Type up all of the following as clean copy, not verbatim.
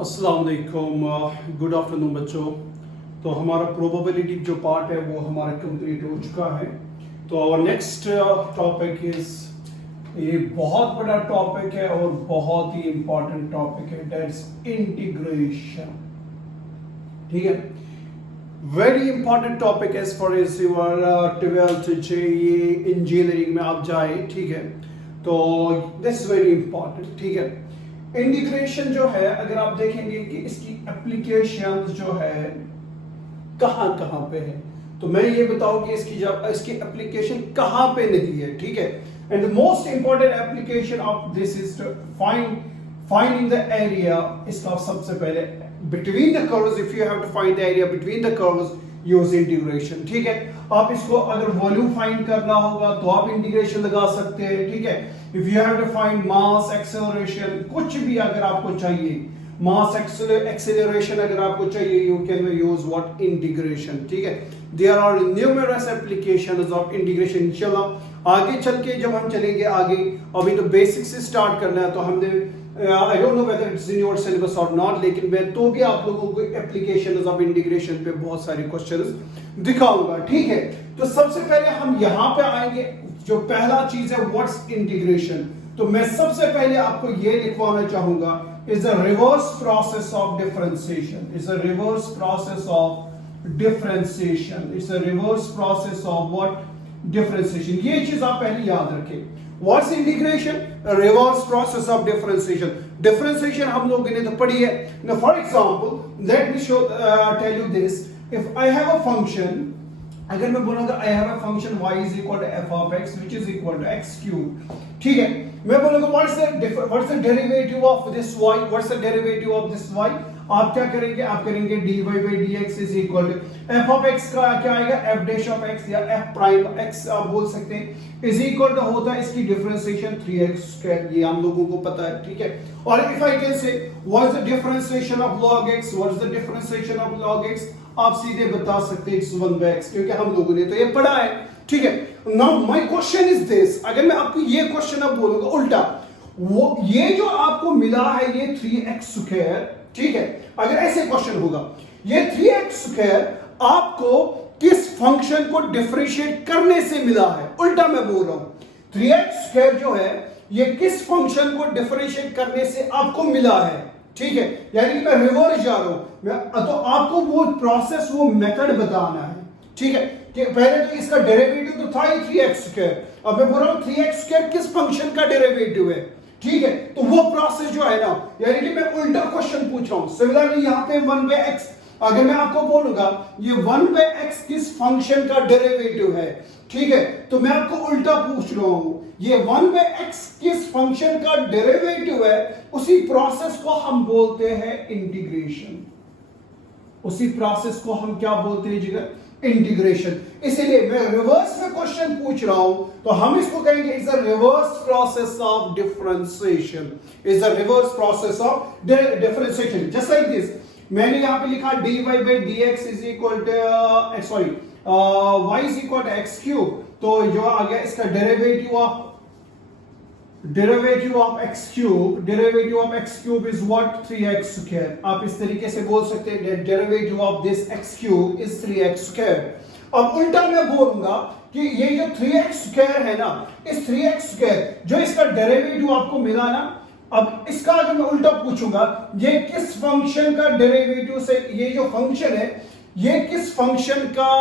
अस्सलाम वालेकुम, good afternoon बच्चों। तो हमारा प्रोबेबिलिटी जो पार्ट है वो हमारा कंप्लीट हो चुका है। तो आवर नेक्स्ट टॉपिक इज, ये बहुत बड़ा टॉपिक है और बहुत ही इंपॉर्टेंट टॉपिक है, दैट्स इंटीग्रेशन। ठीक है, very important topic as far as your 12th ये इंजीनियरिंग में आप जाए। ठीक है, तो दिस वेरी इंपॉर्टेंट। ठीक है, इंटीग्रेशन जो है, अगर आप देखेंगे कि इसकी एप्लीकेशन जो है कहां कहां पे है, तो मैं ये बताऊं कि इसकी एप्लीकेशन कहां पे नहीं है। ठीक है, and the most important application of this is to finding the area. इसका सबसे पहले between the curves, if you have to find the area between the curves use integration. ठीक है, आप इसको अगर वॉल्यूम फाइंड करना होगा तो आप इंटीग्रेशन लगा सकते हैं। ठीक है, if you have to find mass acceleration, कुछ भी अगर आपको चाहिए, मास एक्सेलरेशन अगर आपको चाहिए, you can use what, integration. ठीक है, there are numerous applications of integration. इंशाल्लाह आगे चल के जब हम चलेंगे आगे, अभी तो बेसिक से स्टार्ट करना है, तो हमने I don't know whether it's in your syllabus और नॉट, लेकिन मैं तो भी आप लोगों को एप्लीकेशंस ऑफ इंटीग्रेशन पे बहुत सारे क्वेश्चंस दिखाऊंगा। ठीक है, तो सबसे पहले हम यहां पे आएंगे, जो पहला चीज है व्हाट्स इंटीग्रेशन। तो मैं सबसे पहले आपको ये लिखवाना चाहूंगा, is a reverse process of differentiation, is a reverse process of differentiation, is a reverse process of what, differentiation. ये चीज आप पहले याद रखें। What's integration? A reverse process of differentiation. Differentiation हम लोगों ने तो पढ़ी है। Now, for example, let me tell you this. If I have a function, अगर मैं बोलूँगा I have a function y is equal to f of x, which is equal to x cube. ठीक है, मैं बोलूँगा what's the derivative of this y? What's the derivative of this y? आप क्या करेंगे? आप करेंगे dy by dx is equal to f of x का क्या आएगा? f dash of x या f prime x आप बोल सकते हैं, is equal to होता है इसकी डिफरेंशिएशन 3x स्क्वायर, ये हम लोगों को पता है। ठीक है, और if I can say what is the differentiation of log x, what is the differentiation of log x, आप सीधे बता सकते हैं it's 1 by x, क्योंकि हम लोगों ने तो ये पढ़ा है। ठीक है, now my question is this, अगर मैं आपको ये क्वेश्चन अब बोलूंगा उल्टा, वो ये जो आपको मिला है ये 3x स्क्वायर, ठीक है, अगर ऐसे क्वेश्चन होगा, ये 3x स्क्वायर आपको किस फंक्शन को डिफरेंशिएट करने से मिला है, उल्टा मैं बोल रहा हूं, 3x स्क्वायर जो है ये किस फंक्शन को डिफरेंशिएट करने से आपको मिला है। ठीक है, यानी कि मैं रिवर्स जा रहा हूं, तो आपको वो प्रोसेस, वो मेथड बताना है। ठीक है, कि पहले तो इसका डेरिवेटिव तो था ही 3x स्क्वायर, अब मैं बोल रहा हूं 3x स्क्वायर किस फंक्शन का डेरिवेटिव है। ठीक है, तो वो प्रोसेस जो है ना, यानी कि मैं उल्टा क्वेश्चन पूछ रहा हूं। सिमिलरली यहां पे 1 by x, अगर मैं आपको बोलूंगा ये 1 by x किस फंक्शन का डेरिवेटिव है, ठीक है, तो मैं आपको उल्टा पूछ रहा हूं, ये 1 by x किस फंक्शन का डेरिवेटिव है, उसी प्रोसेस को हम बोलते हैं इंटीग्रेशन। उसी प्रोसेस को हम क्या बोलते हैं जिगर, इंटीग्रेशन। इसीलिए मैं रिवर्स में क्वेश्चन पूछ रहा हूं, तो हम इसको कहेंगे is a reverse process of differentiation, is a reverse process of differentiation. Just like this, मैंने यहां पे लिखा dy by dx is equal to y is equal to x cube, तो जो आ गया इसका derivative of x cube is what, 3x square। आप इस तरीके से बोल सकते हैं derivative of this x cube is 3x square। अब उल्टा मैं बोलूंगा कि ये जो 3x square है ना, इस 3x square जो इसका डेरिवेटिव आपको मिला ना, अब इसका अगर मैं उल्टा पूछूंगा, ये किस फंक्शन का डेरिवेटिव से, ये जो फंक्शन है ये किस फंक्शन का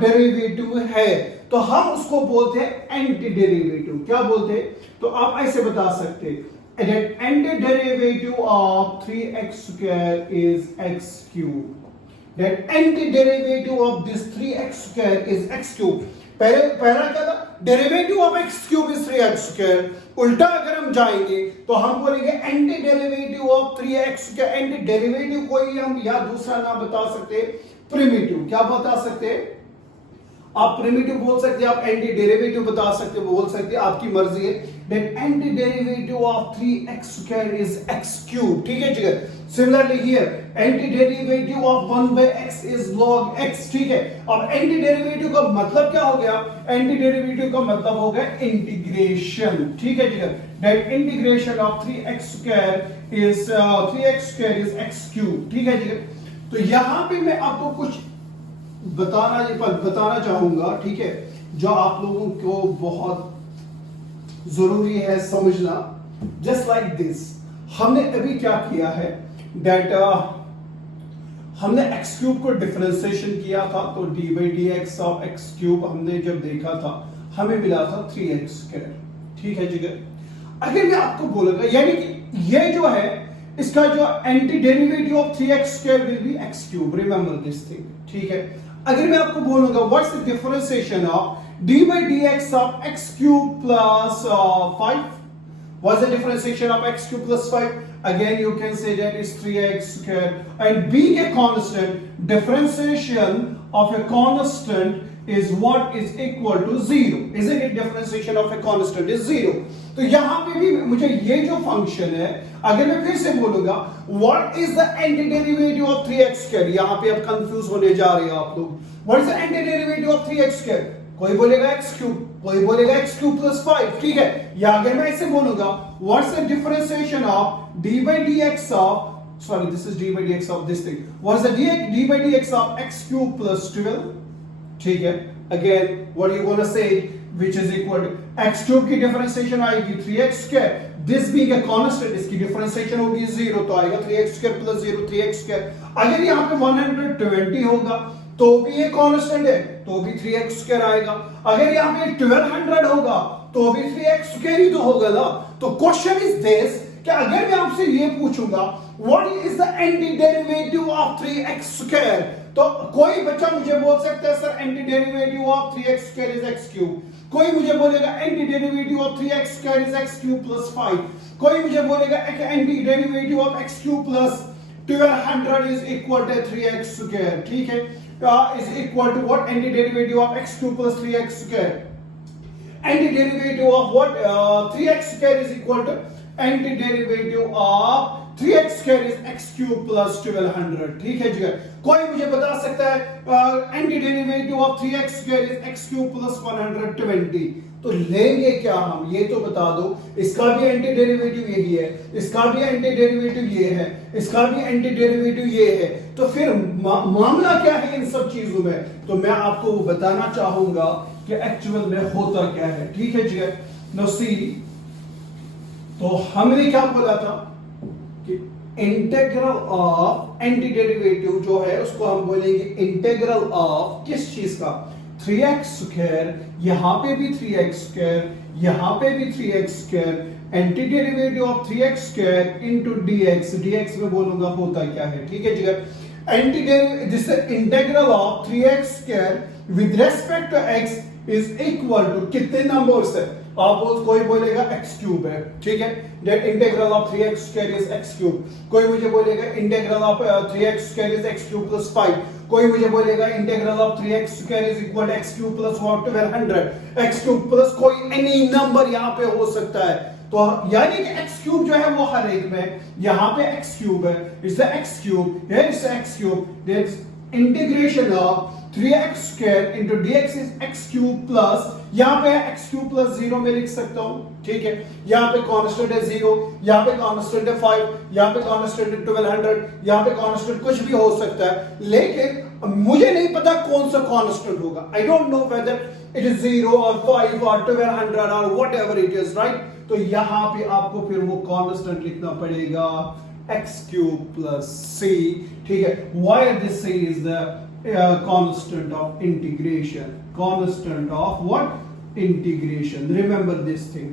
डेरिवेटिव है, तो हम उसको बोलते हैं एंटी डेरिवेटिव। क्या बोलते हैं, तो आप ऐसे बता सकते हैं that antiderivative of 3x square is x cube, that antiderivative of this 3x square is x cube। पहला क्या था, derivative of x cube is 3x square. उल्टा अगर हम जाएंगे तो हम बोलेंगे anti derivative of 3x square. Anti derivative कोई हम या दूसरा नाम बता सकते, प्रिमिटिव। क्या बता सकते, आप प्रिमिटिव बोल सकते हैं, आप एंटी डेरिवेटिव बता सकते, बोल सकते हैं, आपकी मर्जी है। Then anti derivative of 3x square is x cube. ठीक है, ठीक है। Similarly here anti derivative of 1 by x is log x। ठीक है, अब एंटी डेरिवेटिव का मतलब क्या हो गया, एंटी डेरिवेटिव का मतलब हो गया इंटीग्रेशन। ठीक है, ठीक है, that integration of 3x square is x cube, ठीक है जी। तो यहां पे मैं आपको कुछ बताना चाहूंगा, ठीक है, जो आप लोगों को बहुत जरूरी है समझना। जस्ट लाइक दिस, हमने अभी क्या किया है, डेट हमने x क्यूब को डिफरेंशिएशन किया था, तो D by d x of x cube हमने जब देखा था हमें मिला था 3x स्क्वायर, ठीक है जी। अगर मैं आपको बोलूंगा, यानी कि ये जो है इसका जो anti derivative of 3x square will be x cube, remember this thing, ठीक है। अगर मैं आपको बोलूंगा what's the differentiation of d by dx of x cube plus 5, what's the differentiation of x cube plus 5? Again you can say that is 3x square, and being a constant, differentiation of a constant is what is equal to 0, isn't it? Differentiation of a constant is 0. तो यहां पे भी मुझे ये जो function है, अगर मैं फिर से बोलूंगा what is the antiderivative of 3x square, यहां पे अब कंफ्यूज होने जा रहे हैं आप लोग। what is the antiderivative of 3x square? कोई बोलेगा x क्यूब, कोई बोलेगा x क्यूब प्लस 5, ठीक है। या अगर मैं ऐसे बोलूंगा what's the differentiation of d by dx of, sorry this is d by dx of this thing, what's the d by dx of x cube plus 12, ठीक है। Again what you gonna say, which is equal to x cube की differentiation आएगी 3x square, this being a constant इसकी differentiation होगी 0, तो आएगा 3x square plus 0 3x square. अगर यहां पे 120 होगा तो भी ये कांस्टेंट है, तो भी 3x स्क्वायर आएगा। अगर यहां पे 1200 होगा तो भी 3x स्क्वायर ही तो होगा ना। तो क्वेश्चन इज दिस कि अगर मैं आपसे ये पूछूंगा what is the anti derivative of 3x square, तो कोई बच्चा मुझे बोल सकता है sir anti derivative of 3x square is x cube, कोई मुझे बोलेगा anti derivative of 3x square is x cube plus 5, कोई मुझे बोलेगा anti derivative of x cube plus 1200 is equal to 3x square, ठीक है, is equal to what? Antiderivative of x cube plus 3x square. Antiderivative of what? 3x square is equal to antiderivative of 3x square is x cube plus 1200, ठीक है जी। कोई मुझे बता सकता है antiderivative of 3x square is x cube plus 120, तो लेंगे क्या हम, ये तो बता दो। इसका भी एंटी डेरिवेटिव यही है, इसका भी एंटी डेरिवेटिव ये है, इसका भी एंटी डेरिवेटिव ये है, तो फिर मामला क्या है इन सब चीजों में, तो मैं आपको वो बताना चाहूंगा कि एक्चुअल में होता क्या है, ठीक है जी। नो सी, तो हमने क्या बोला था कि इंटीग्रल ऑफ एंटी डेरिवेटिव जो है उसको हम बोलेंगे इंटीग्रल ऑफ किस चीज का, 3x स्क्वायर, यहां पे भी 3x स्क्वायर, यहां पे भी 3x square, anti derivative of 3x square into dx, dx में बोलूंगा होता क्या है, ठीक है जी। Anti derivative this integral of 3x square with respect to x is equal to कितने नंबर्स है, आप कोई बोलेगा x क्यूब है, ठीक है, that integral of 3x square is x cube, कोई मुझे बोलेगा integral of 3x square is x cube plus 5, कोई मुझे बोलेगा integral of 3x square is equal to x cube plus 1200, x cube plus कोई एनी नंबर यहां पे हो सकता है। तो यानी कि x क्यूब जो है वो हर एक में, यहां पे x क्यूब है, it's x cube, here is x cube, that's integration of 3x square into dx is x cube plus, यहां पे x क्यूब प्लस 0 में लिख सकता हूं, ठीक है। यहां पे कांस्टेंट है 0, यहां पे कांस्टेंट है 5, यहां पे कांस्टेंट है 1200, यहां पे कांस्टेंट कुछ भी हो सकता है, लेकिन मुझे नहीं पता कौन सा कांस्टेंट होगा। I don't know whether it is 0 और 5 और 1200 और व्हाटएवर इट इज, राइट। तो यहां पे आपको फिर वो कांस्टेंट लिखना पड़ेगा x क्यूब प्लस c, ठीक है। Why this c is the constant of integration, constant of what? Integration, remember this thing।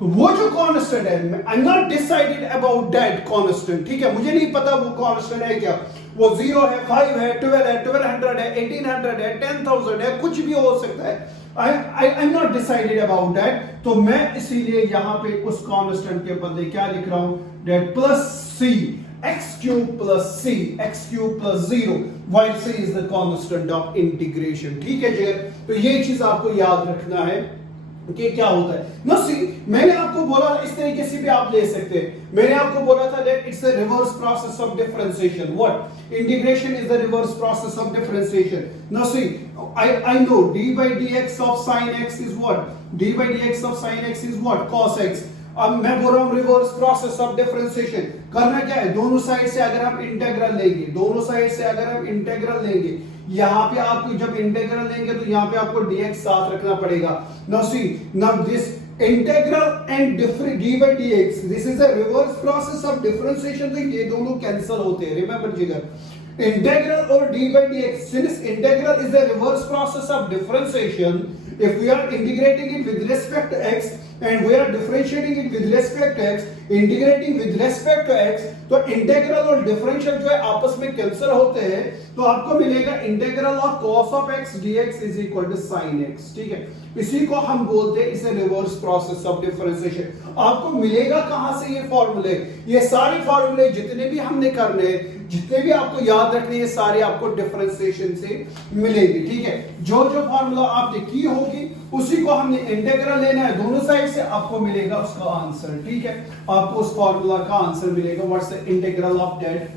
तो वो जो कांस्टेंट है, I am not decided about that constant, ठीक है, मुझे नहीं पता वो कांस्टेंट है क्या, वो 0 है, 5 है, 12 है, 1200 है, 1800 है, 10,000 है, कुछ भी हो सकता है। I am not decided about that, तो मैं इसीलिए यहां पे उस कांस्टेंट के बदले क्या लिख रहा हूं, that plus c, x cube plus c, x cube plus 0, while c is the constant of integration, ठीक है जी। तो ये चीज आपको याद रखना है कि क्या होता है। नो सी, मैंने आपको बोला इस तरीके से भी आप ले सकते हैं, मैंने आपको बोला था that it's a reverse process of differentiation, what integration is the reverse process of differentiation। now see, I know d by dx of sin x is what, d by dx of sin x is what, cos x, अब मैं बोल रहा हूं reverse process of differentiation. करना क्या है, दोनों side से अगर हम इंटीग्रल लेंगे, दोनों साइड से अगर हम इंटीग्रल लेंगे, यहां पे आपको जब इंटीग्रल लेंगे तो यहां पे आपको dx साथ रखना पड़ेगा। Now see, now this integral and dy by dx, this is a reverse process of differentiation. तो ये दोनों कैंसिल होते हैं, रिमेंबर जिगर, integral or d by dx, since integral is the reverse process of differentiation, if we are integrating it with respect to x and we are differentiating it with respect to x, integrating with respect to x, तो integral और differential जो है आपस में cancel होते हैं, तो आपको मिलेगा integral of cos of x dx is equal to sin x। ठीक है, इसी को हम बोलते हैं इसे रिवर्स प्रोसेस ऑफ डिफरेंशिएशन। आपको मिलेगा कहां से ये फॉर्मूले, ये सारे फॉर्मूले जितने भी हमने करने, जितने भी आपको याद रखने, ये सारे आपको डिफरेंशिएशन से मिलेंगे। ठीक है, जो जो फॉर्मूला आपने की होगी उसी को हमने इंटीग्रल लेना है दोनों साइड से, आपको मिलेगा उसका आंसर। ठीक है, आपको उस फॉर्मूला का आंसर मिलेगा, what's the integral of that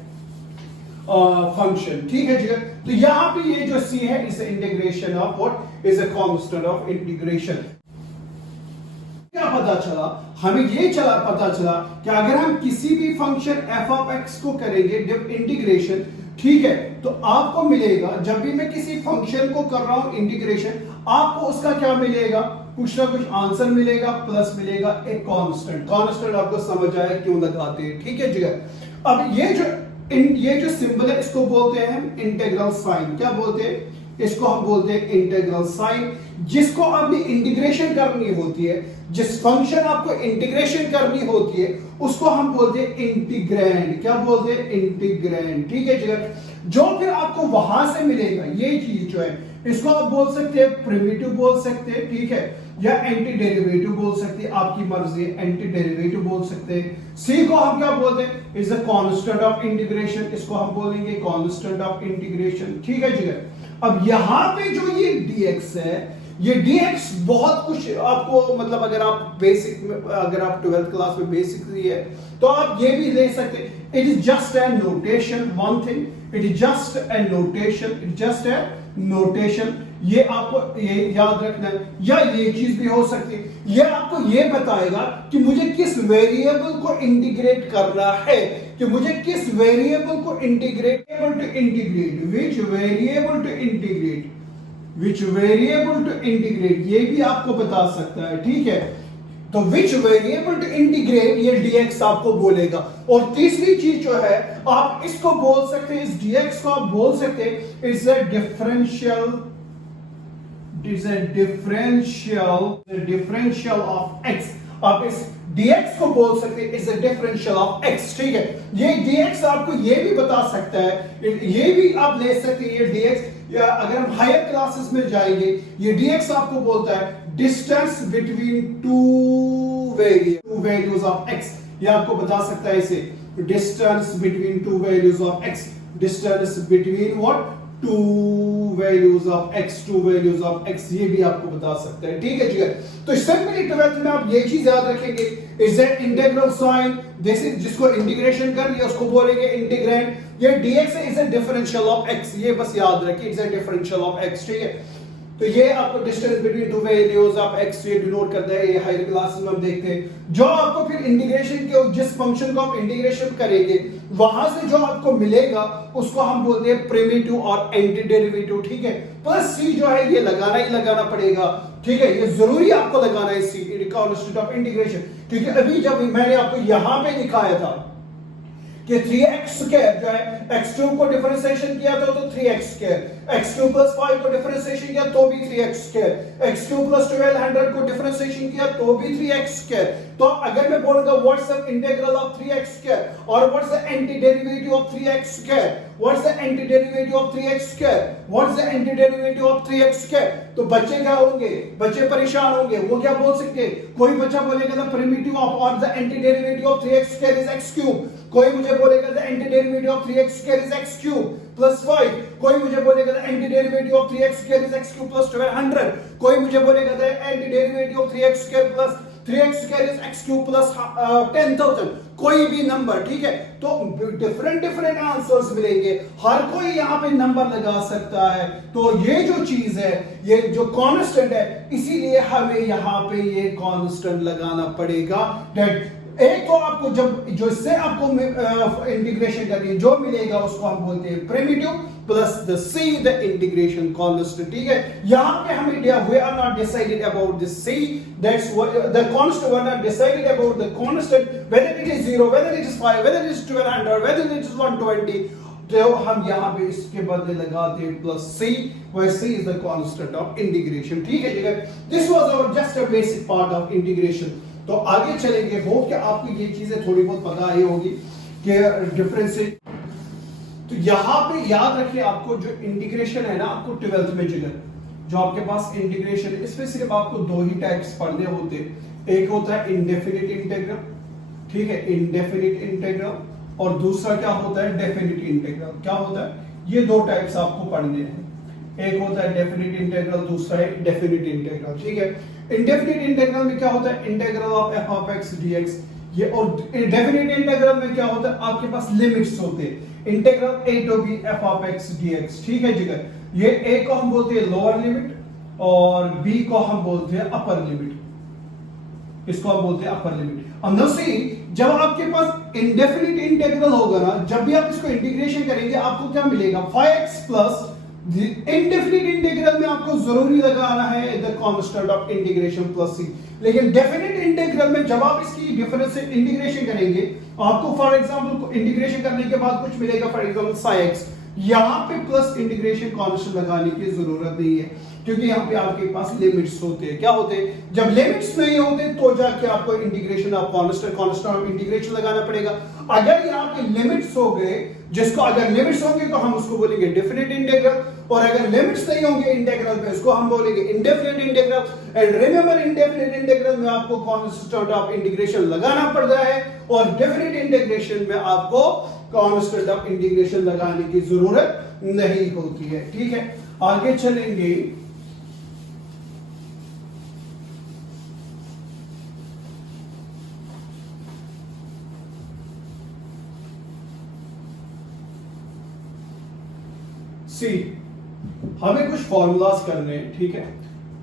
function. ठीक है जी, तो यहां पे ये जो c है इसे integration of what is a constant of integration. क्या पता चला हमें, ये पता चला कि अगर हम किसी भी फंक्शन f ऑफ x को करेंगे इंटीग्रेशन, ठीक है, तो आपको मिलेगा, जब भी मैं किसी फंक्शन को कर रहा हूं इंटीग्रेशन, आपको उसका क्या मिलेगा, कुछ ना कुछ आंसर मिलेगा, प्लस मिलेगा एक कांस्टेंट। कांस्टेंट आपको समझ आया क्यों लगाते हैं। ठीक है जी, अब ये जो सिंबल है इसको बोलते हैं हम इंटीग्रल साइन। क्या बोलते हैं इसको, हम बोलते हैं इंटीग्रल साइन। जिसको आपने इंटीग्रेशन करनी होती है, जिस फंक्शन आपको इंटीग्रेशन करनी होती है, उसको हम बोलते हैं इंटीग्रैंड। क्या बोलते हैं, इंटीग्रैंड। ठीक है जी, जो फिर आपको वहां से मिलेगा ये चीज जो है, इसको आप बोल सकते हैं प्रिमिटिव बोल सकते हैं, ठीक है, या एंटी डेरिवेटिव बोल सकते हैं, आपकी मर्जी है, एंटी डेरिवेटिव बोल सकते हैं। सी को हम क्या बोलते हैं, is a constant of integration, इसको हम बोलेंगे कांस्टेंट ऑफ इंटीग्रेशन। ठीक है जी, अब यहां पे जो ये dx है, ये dx बहुत कुछ आपको, मतलब अगर आप बेसिक में, अगर आप 12th क्लास में बेसिक है तो आप ये भी ले सकते हैं, it is just a notation, one thing, it is just a notation, it just a notation. ये आपको ये याद रखना है, या ये चीज भी हो सकती है, ये आपको ये बताएगा कि मुझे किस वेरिएबल को इंटीग्रेट करना है, कि मुझे किस वेरिएबल को integrate, which variable to integrate, which variable to integrate, ये भी आपको बता सकता है। ठीक है, तो विच वेरिएबल टू इंटीग्रेट, ये dx आपको बोलेगा। और तीसरी चीज जो है, आप इसको बोल सकते हैं, इस dx को आप बोल सकते हैं is a differential, is a differential of x। आप इस dx को बोल सकते हैं is a differential of x। ठीक है, ये dx आपको ये भी बता सकता है, ये भी आप ले सकते हैं ये dx, या अगर हम हायर क्लासेस में जाएंगे, ये dx आपको बोलता है distance between two values of x। ये आपको बता सकता है इसे, distance between two values of x, distance between what, to values of x, to values of x, ये भी आपको बता सकता है। ठीक है जी, तो सिंपली 12th में आप ये चीज याद रखेंगे, is an integral sign, this is, जिसको इंटीग्रेशन कर लिया उसको बोलेंगे इंटीग्रैंड। ये dx is a differential of x, ये बस याद रखिए, is a differential of x। ठीक है, तो ये आपको distance between two values of x ये डिनोट करता है, ये हायर क्लासेस में हम देखते हैं। जो आपको फिर इंटीग्रेशन के, जिस फंक्शन को आप इंटीग्रेशन करेंगे, वहां से जो आपको मिलेगा उसको हम बोलते हैं प्रिमिटिव और एंटी डेरिवेटिव। ठीक है, प्लस c जो है ये लगाना ही लगाना पड़ेगा। ठीक है, ये जरूरी आपको लगाना है c, कांस्टेंट ऑफ इंटीग्रेशन, क्योंकि अभी जब मैंने आपको यहां पे दिखाया था कि 3x स्क्वायर जो है, x3 को डिफरेंशिएशन किया था तो 3x स्क्वायर, x3 प्लस 5 को डिफरेंशिएशन किया तो भी 3x स्क्वायर, x3 प्लस 1200 को डिफरेंशिएशन किया तो भी 3x स्क्वायर। तो अगर मैं बोलूंगा what's the integral of 3x square और what's the anti derivative of 3x square, what's the anti derivative of 3x square, what's the anti derivative of 3x square, तो बच्चे क्या होंगे, बच्चे परेशान होंगे। वो क्या बोल सकते हैं, कोई बच्चा बोलेगा द प्रिमिटिव ऑफ और the anti derivative of 3x square is x cube, कोई मुझे बोलेगा the anti derivative of 3x square is x cube plus 5, कोई मुझे बोलेगा the anti derivative of 3x square is x cube plus 1200, कोई मुझे बोलेगा the anti derivative of 3x square plus 3x square is x cube plus 10,000, कोई भी number, ठीक है। तो डिफरेंट डिफरेंट आंसर्स मिलेंगे, हर कोई यहाँ पे नंबर लगा सकता है। तो ये जो चीज है, ये जो कांस्टेंट है, इसीलिए हमें यहाँ पे ये कांस्टेंट लगाना पड़ेगा। दैट एक तो आपको जब जो इससे आपको इंटीग्रेशन करनी है, जो मिलेगा उसको हम बोलते हैं primitive plus the C the integration constant, ठीक है। यहां पे हमें we are not decided about the C, that's the constant, we are not decided about the constant, whether it is 0, whether it is 5, whether it is 1200, whether it is 120। तो हम यहाँ पे इसके बदले लगाते हैं plus C, where c is the constant of integration, ठीक है। This was our just a basic part of integration. तो आगे चलेंगे, होप कि आपको ये चीजें थोड़ी बहुत पता ही होगी कि डिफरेंस। तो यहाँ पे याद रखिए, आपको जो इंटीग्रेशन है ना, आपको 12th में जिगर जो आपके पास इंटीग्रेशन है, इसमें सिर्फ आपको दो ही टाइप्स पढ़ने होते हैं। एक होता है इंडेफिनिट इंटीग्रल, ठीक है, इंडेफिनिट इंटीग्रल, और दूसरा क्या होता है डेफिनिट इंटीग्रल। क्या होता है, ये दो टाइप्स आपको पढ़ने हैं। एक होता है डेफिनिट इंटीग्रल, दूसरा है डेफिनिट इंटीग्रल, ठीक है। इंडेफिनिट इंटीग्रल में क्या होता है, integral of f of x dx, ये। और डेफिनिट इंटीग्रल में क्या होता है, आपके पास लिमिट्स होते हैं, integral a to b f of x dx, ठीक है जिगर। ये a को हम बोलते हैं लोअर लिमिट और b को हम बोलते हैं अपर लिमिट, इसको हम बोलते हैं अपर लिमिट। अब सी जब आपके पास इंडेफिनिट इंटीग्रल होगा ना, जब भी आप इसको इंटीग्रेशन करेंगे आपको क्या मिलेगा, 5x प्लस इंडेफिनिट इंटीग्रल में आपको जरूरी लगाना है the constant of integration plus C. लेकिन डेफिनिट इंटीग्रल में जब आप इसकी डिफरेंस से इंटीग्रेशन करेंगे, आपको फॉर एग्जांपल इंटीग्रेशन करने के बाद कुछ मिलेगा, फॉर एग्जांपल sin x, यहां पे प्लस इंटीग्रेशन कांस्टेंट लगाने की जरूरत नहीं है, क्योंकि यहां पे आपके पास लिमिट्स होते हैं। क्या होते हैं, जब लिमिट्स नहीं होते तो जाके आपको integration of constant of integration लगाना पड़ेगा। अगर यहां पे लिमिट्स हो गए, जिसको अगर लिमिट्स होंगे तो हम उसको बोलेंगे डेफिनिट इंटीग्रल, और अगर लिमिट्स नहीं होंगे इंटीग्रल पे, उसको हम बोलेंगे indefinite integral. And remember, indefinite integral में आपको कांस्टेंट ऑफ इंटीग्रेशन लगाना पड़ता है, और डेफिनिट इंटीग्रेशन में आपको कांस्टेंट ऑफ इंटीग्रेशन लगाने की जरूरत नहीं होती है, ठीक है। आगे चलेंगे, सी हमें कुछ फॉर्मूलाज करने हैं, ठीक है।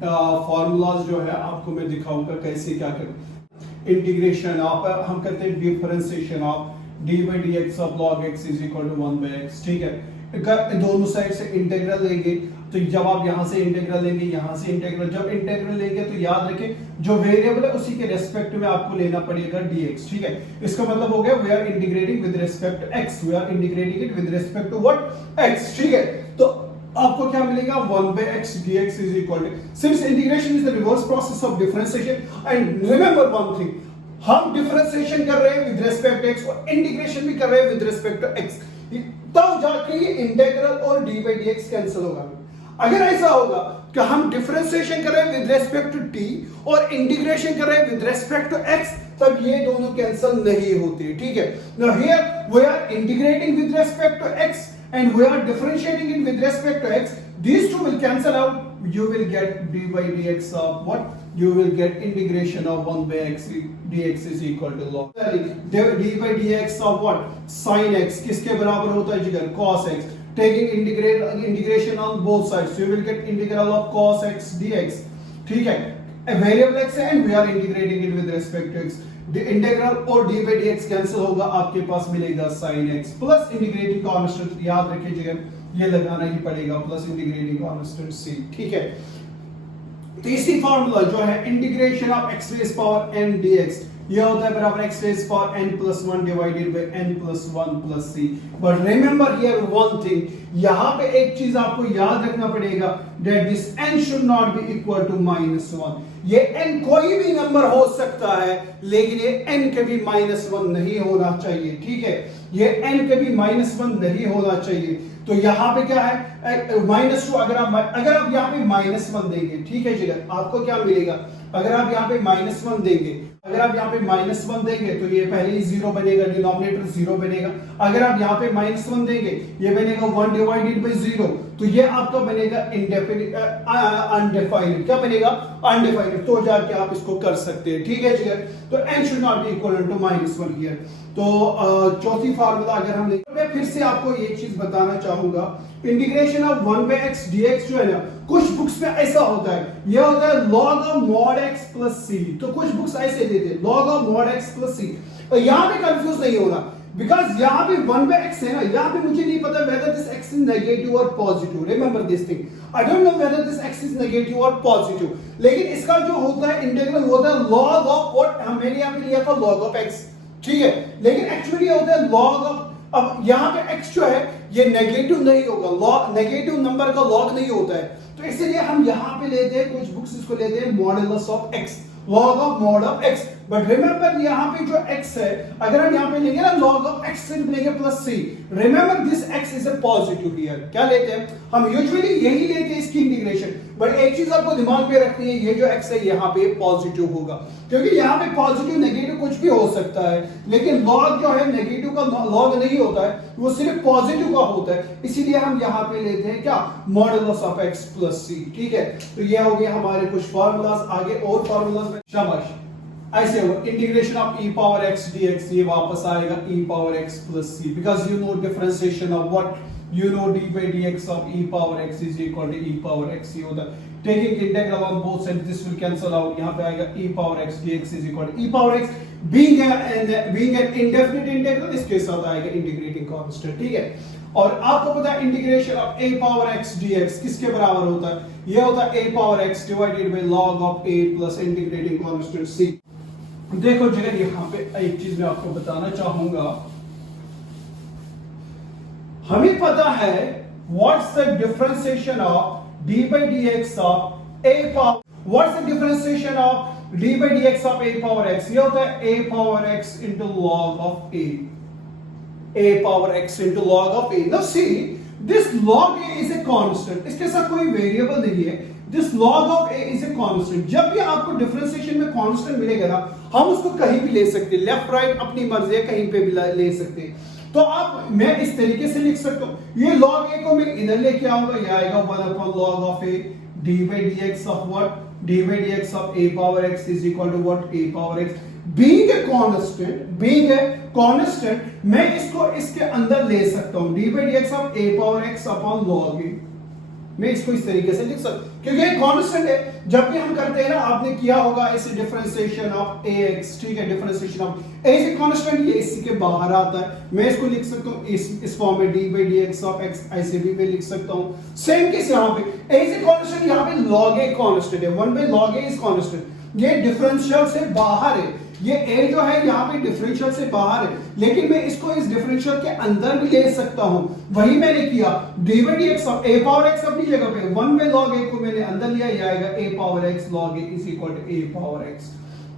फॉर्मूलाज जो है आपको मैं दिखाऊंगा कैसे क्या करें। इंटीग्रेशन ऑफ, हम करते हैं differentiation of d by d x of log x is equal to 1 by x, ठीक है। दोनों साइड से इंटीग्रल लेंगे, तो जब आप यहां से इंटीग्रल लेंगे, यहां से इंटीग्रल, जब इंटीग्रल लेंगे तो याद रखें जो वेरिएबल है उसी के रेस्पेक्ट में आपको लेना पड़ेगा dx, ठीक है। इसका मतलब हो गया we are integrating with respect to x, we are integrating it with respect to what x, ठीक है। तो आपको क्या मिलेगा, 1 by x dx is equal to, since integration is the reverse process of differentiation, and remember one thing, हम differentiation कर रहे हैं विद रिस्पेक्ट टू x और इंटीग्रेशन भी कर रहे हैं विद रिस्पेक्ट टू x, तब जाके ये इंटीग्रल और d by dx कैंसिल होगा। अगर ऐसा होगा कि हम डिफरेंशिएशन कर रहे हैं विद रिस्पेक्ट टू t और इंटीग्रेशन कर रहे हैं विद रिस्पेक्ट टू x, तब ये दोनों कैंसिल नहीं होते, ठीक है। Now here we are integrating with respect to x and we are differentiating it with respect to x. These two will cancel out, you will get d by dx of what, you will get integration of 1 by x dx is equal to log d by dx of what, sin x किसके बराबर होता है जिगर, cos x, taking integration on both sides, so you will get integral of cos x dx, ठीक है। a variable x है and we are integrating it with respect to x, integral और d by dx cancel होगा, आपके पास मिलेगा sin x plus integrating constant, याद रखिएगा ये लगाना ही पड़ेगा, प्लस इंटीग्रेटिंग कांस्टेंट c, ठीक है। तीसरी फार्मूला जो है integration of x raise power n dx, ये होता है बराबर x raise power n plus 1 divided by n plus 1 plus c। But remember here one thing, यहां पे एक चीज आपको याद रखना पड़ेगा, that this n should not be equal to -1। ये n कोई भी नंबर हो सकता है, लेकिन ये n कभी -1 नहीं होना चाहिए, ठीक है। ये n कभी -1 नहीं होना चाहिए। तो यहाँ पे क्या है, -2, अगर आप यहाँ पे -1 देंगे, ठीक है जिगर, आपको क्या मिलेगा, अगर आप यहाँ पे -1 देंगे, अगर आप यहाँ पे -1 देंगे तो ये पहले ही 0 बनेगा, डिनोमिनेटर 0 बनेगा। अगर आप यहाँ पे -1 देंगे ये बनेगा 1 डिवाइडेड बाई 0, तो ये आपका बनेगा इंडेफिनिट अनडिफाइंड। क्या बनेगा? अनडिफाइंड। तो जाके आप इसको कर सकते हैं, ठीक है जी। तो n should not be equal to -1 here. तो चौथी फार्मूला अगर हम मैं फिर से आपको एक चीज बताना चाहूंगा, इंटीग्रेशन ऑफ 1/x dx जो है ना, कुछ बुक्स में ऐसा होता है, ये होता है log of mod x plus c। तो कुछ बुक्स ऐसे देते हैं log of mod x plus c। और यहाँ पे कंफ्यूज नहीं होना, बिकॉज यहाँ पे 1/x है ना, यहाँ पे मुझे नहीं पता whether this x is negative or positive। Remember this thing, I don't know whether this x is negative or positive। लेकिन इसका जो होता है इंटीग्रल होता है log of what, मैंने यहाँ पे लिया था log of x, ठीक है, लेकिन एक्चुअली होता है log of, अब यहाँ पे x जो है ये नेगेटिव नहीं होगा, लॉग नेगेटिव नंबर का लॉग नहीं होता है, तो इसलिए हम यहाँ पे लेते हैं, कुछ बुक्स इसको लेते हैं modulus of x, log of mod of x। But remember यहाँ पे जो x है, अगर हम यहाँ पे लेंगे ना log of x सिर्फ लेंगे plus c, remember this x is a positive here. क्या लेते हैं हम? यूजुअली यही लेते हैं इसकी इंटीग्रेशन। बट एक चीज आपको दिमाग में रखनी है, ये जो x है यहाँ पे पॉजिटिव होगा, क्योंकि यहाँ पे पॉजिटिव नेगेटिव कुछ भी हो सकता है, लेकिन log जो है नेगेटिव का log नहीं होता है, वो सिर्फ पॉजिटिव का होता है, इसीलिए हम यहाँ पे लेते हैं क्या? Modulus of x plus c, ठीक है। तो ये हो गए हमारे कुछ फार्मूलाज। आगे और फार्मूलाज में शाबाश ऐसे होगा, integration of e power x dx, ये वापस आएगा e power x plus c, because you know differentiation of what, you know d by dx of e power x is equal to e power x, ये होता है taking integral on both sides, this will cancel out, यहाँ पे आएगा e power x dx is equal to e power x, being an indefinite integral, इसके साथ आएगा integrating constant, ठीक है। और आपको पता है integration of a power x dx किसके बराबर होता है? ये होता है a power x divided by log of a plus integrating constant c। देखो जगह यहाँ पे एक चीज मैं आपको बताना चाहूंगा, हमें पता है what's the differentiation of d by dx of a power, what's the differentiation of d by dx of a power x, ये होता है a power x into log of a power x into log of a। now see this log a is a constant, इसके साथ कोई variable नहीं है, this log of a is a constant। जब भी आपको डिफरेंशिएशन में कांस्टेंट मिलेगा ना, हम उसको कहीं भी ले सकते हैं, लेफ्ट राइट अपनी मर्जी है, कहीं पे भी ले सकते हैं। तो आप मैं इस तरीके से लिख सकता हूं, ये log a को मैं इधर लेके आऊंगा, ये आएगा 1 upon log of a d by dx of what, d by dx of a power x is equal to what, a power x। being a constant मैं इसको इसके अंदर ले सकता हूं, d by dx of a power x upon log a, मैं इसको इस तरीके से लिख सकता हूं, क्योंकि एक कांस्टेंट है। जब भी हम करते हैं ना, आपने किया होगा ऐसे डिफरेंशिएशन ऑफ ax, ठीक है, differentiation of a is a constant, ये इसी के बाहर आता है, मैं इसको लिख सकता हूं इस फॉर्म में d by dx of x, ऐसे भी मैं लिख सकता हूं। सेम केस यहां पे a इज a कांस्टेंट, यहां पे log a कांस्टेंट है, 1 by log a is constant, ये डिफरेंशियल से बाहर है, ये a जो है यहाँ पे डिफरेंशियल से बाहर है, लेकिन मैं इसको इस डिफरेंशियल के अंदर भी ले सकता हूं, वही मैंने किया। d by dx of a power x अपनी जगह पे, 1 by log a को मैंने अंदर लिया, ये आएगा a power x log a is equal to a power x,